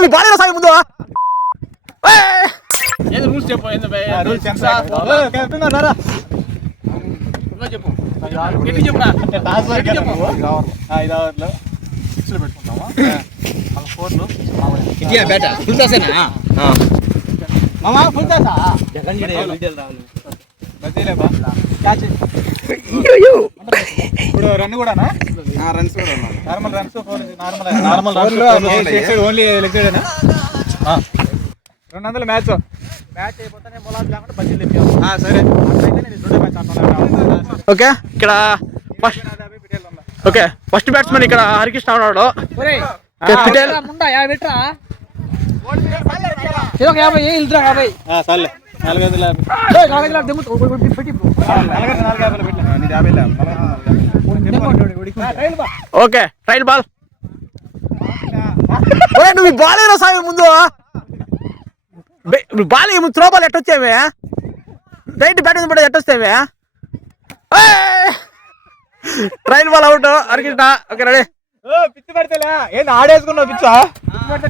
నువ్వు బాగా సాగి ముందు రూల్స్ చెప్పు బే చెప్పు. సిక్స్లు పెట్టుకుంటాము ఫోర్లు. ఇట్లా బేట ఫుల్ తాసేనా మామా ఫుల్ చేసా బద్దీలేబా క్యాచ్ ఇప్పుడు రన్ కూడానా? రన్స్ కూడా normal runs four normal normal runs only లెగ్జెడేనా రెండు వందల మ్యాచ్ లేకుండా సరే. ఓకే ఇక్కడ ఫస్ట్ ఓకే ఫస్ట్ బ్యాట్స్మెన్ ఇక్కడ హరికృష్ణ ఉన్నాడు. పిటేల్ యాభై యాభై నాలుగు లేదు ఓకే ట్రైల్ బాల్. ఒరే నువ్వు బాల్ ఏరా సామి ముందు. బే- నువ్వు బాల్ ఏమో త్రో బాల్ ఎట్టొచ్చావే? రైట్ బ్యాట్ మీద పడి ఎట్టొచ్చావే? Trial ball out Harikrishna. Okay ready. పిచ్చి పడితేలే. ఏంది ఆడేసుకున్నావు పిచ్చా? పిచ్చి పడితే